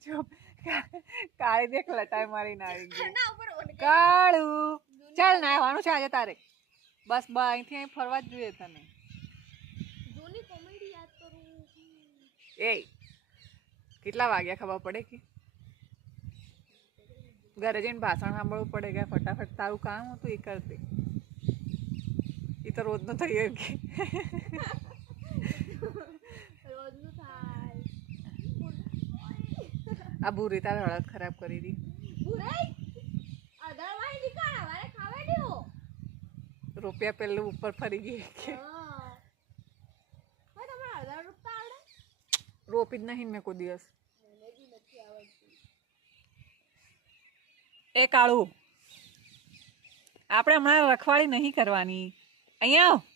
ચૂપ કાળી દેખ લટાઈ મારીને આવી ગઈ કાળું ચાલ નાહવાનું છે આજે તારે બસ અહીંથી અહીં ફરવા જ જોઈએ તને એ કેટલા વાગ્યા ખબર પડે કે ઘરે જઈને ભાષણ સાંભળવું પડે કે ફટાફટ તારું કામ હતું એ કરતી એ તો રોજનું થઈ ગયું કે આ ભૂરી તારે હળદ ખરાબ કરી દી રૂપિયા પેલું ઉપર ફરી ગઈ કે રોપી જ નહીં મેં કોઈ દિવસ એ કાળું આપણે હમણાં રખવાળી નહીં કરવાની અહીંયા આવ